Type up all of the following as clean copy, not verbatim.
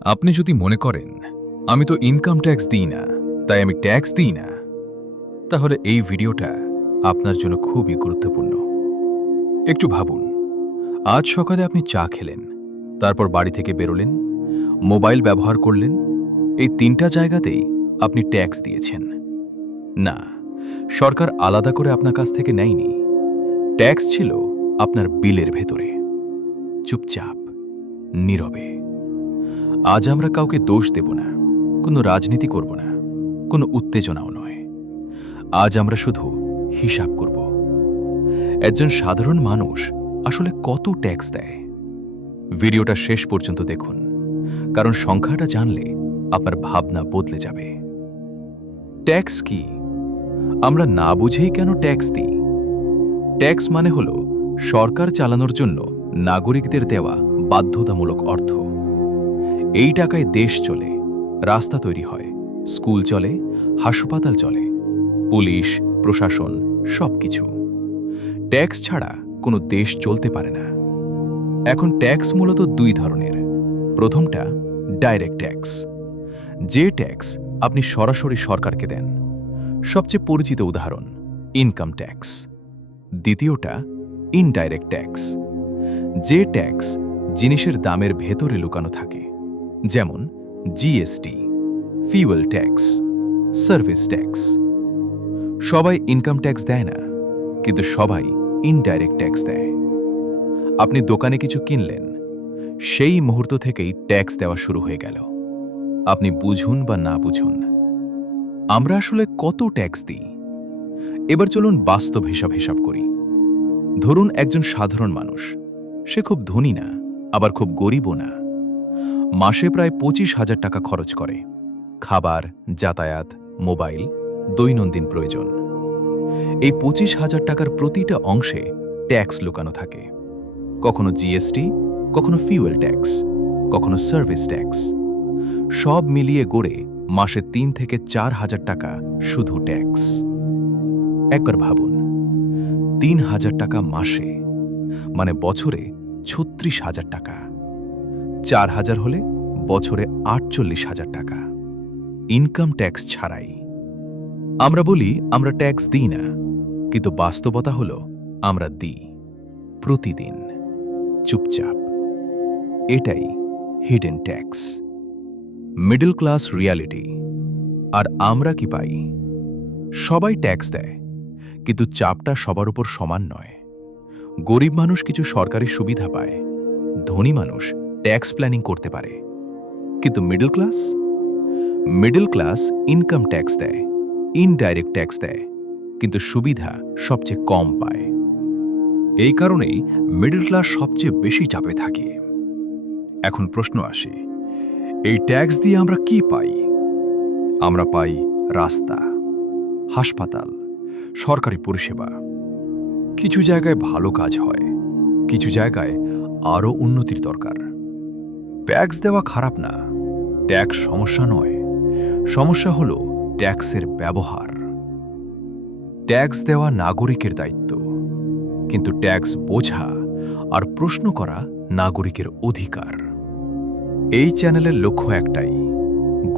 আপনি যদি মনে করেন আমি তো ইনকাম ট্যাক্স দিই না, তাই আমি ট্যাক্স দিই না, তাহলে এই ভিডিওটা আপনার জন্য খুবই গুরুত্বপূর্ণ। একটু ভাবুন, আজ সকালে আপনি চা খেলেন, তারপর বাড়ি থেকে বেরোলেন, মোবাইল ব্যবহার করলেন, এই তিনটা জায়গাতেই আপনি ট্যাক্স দিয়েছেন। না, সরকার আলাদা করে আপনার কাছ থেকে নেয়নি। ট্যাক্স ছিল আপনার বিলের ভেতরে, চুপচাপ, নীরবে। আজ আমরা কাউকে দোষ দেব না, কোনো রাজনীতি করব না, কোনো উত্তেজনাও নয়। আজ আমরা শুধু হিসাব করব একজন সাধারণ মানুষ আসলে কত ট্যাক্স দেয়। ভিডিওটা শেষ পর্যন্ত দেখুন, কারণ সংখ্যাটা জানলে আপনার ভাবনা বদলে যাবে। ট্যাক্স কি? আমরা না বুঝেই কেন ট্যাক্স দিই? ট্যাক্স মানে হলো সরকার চালানোর জন্য নাগরিকদের দেওয়া বাধ্যতামূলক অর্থ। এই টাকায় দেশ চলে, রাস্তা তৈরি হয়, স্কুল চলে, হাসপাতাল চলে, পুলিশ, প্রশাসন, সবকিছু। ট্যাক্স ছাড়া কোনো দেশ চলতে পারে না। এখন ট্যাক্স মূলত দুই ধরনের। প্রথমটা ডাইরেক্ট ট্যাক্স, যে ট্যাক্স আপনি সরাসরি সরকারকে দেন। সবচেয়ে পরিচিত উদাহরণ ইনকাম ট্যাক্স। দ্বিতীয়টা ইনডাইরেক্ট ট্যাক্স, যে ট্যাক্স জিনিসের দামের ভেতরে লুকানো থাকে, যেমন GST, fuel tax, service tax. সবাই ইনকাম ট্যাক্স দেয় না, কিন্তু সবাই ইনডাইরেক্ট ট্যাক্স দেয়। আপনি দোকানে কিছু কিনলেন, সেই মুহূর্ত থেকেই ট্যাক্স দেওয়া শুরু হয়ে গেল, আপনি বুঝুন বা না বুঝুন। আমরা আসলে কত ট্যাক্স দিই? এবার চলুন বাস্তব হিসাব করি। ধরুন একজন সাধারণ মানুষ, সে খুব ধনী না, আবার খুব গরিবও না। মাসে প্রায় 25,000 টাকা খরচ করে, খাবার, যাতায়াত, মোবাইল, দৈনন্দিন প্রয়োজন। এই 25,000 টাকার প্রতিটা অংশে ট্যাক্স লুকানো থাকে। কখনো জিএসটি, কখনো ফিউয়েল ট্যাক্স, কখনো সার্ভিস ট্যাক্স। সব মিলিয়ে গড়ে মাসে 3 থেকে 4,000 টাকা শুধু ট্যাক্স। একবার ভাবুন, 3,000 টাকা মাসে, মানে বছরে 36,000 টাকা। 4,000 হলে বছরে 48,000 টাকা, ইনকাম ট্যাক্স ছাড়াই। আমরা বলি আমরা ট্যাক্স দিই না, কিন্তু বাস্তবতা হলো আমরা দিই, প্রতিদিন, চুপচাপ। এটাই hidden tax, middle class reality. আর আমরা কি পাই? সবাই ট্যাক্স দেয়, কিন্তু চাপটা সবার উপর সমান নয়। গরিব মানুষ কিছু সরকারি সুবিধা পায়, ধনী মানুষ ট্যাক্স প্ল্যানিং করতে পারে। কিন্তু মিডল ক্লাস ইনকাম ট্যাক্স দেয়, ইনডাইরেক্ট ট্যাক্স দেয়, কিন্তু সুবিধা সবচেয়ে কম পায়। এই কারণেই মিডল ক্লাস সবচেয়ে বেশি চাপে থাকে। এখন প্রশ্ন আসে, এই ট্যাক্স দিয়ে আমরা কি পাই? আমরা পাই রাস্তা, হাসপাতাল, সরকারি পরিষেবা। কিছু জায়গায় ভালো কাজ হয়, কিছু জায়গায় আরও উন্নতির দরকার। ট্যাক্স দেওয়া খারাপ না, ট্যাক্স সমস্যা নয়, সমস্যা হলো ট্যাক্সের ব্যবহার। ট্যাক্স দেওয়া নাগরিকের দায়িত্ব, কিন্তু ট্যাক্স বোঝা আর প্রশ্ন করা নাগরিকের অধিকার। এই চ্যানেলের লক্ষ্য একটাই,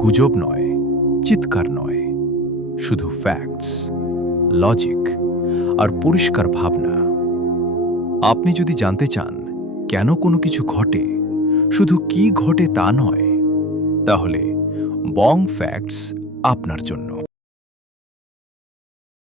গুজব নয়, চিৎকার নয়, শুধু ফ্যাক্টস, লজিক আর পরিষ্কার ভাবনা। আপনি যদি জানতে চান কেন কোনো কিছু ঘটে, শুধু কি ঘটে তা নয়, তাহলে বং ফ্যাক্টস আপনার জন্য।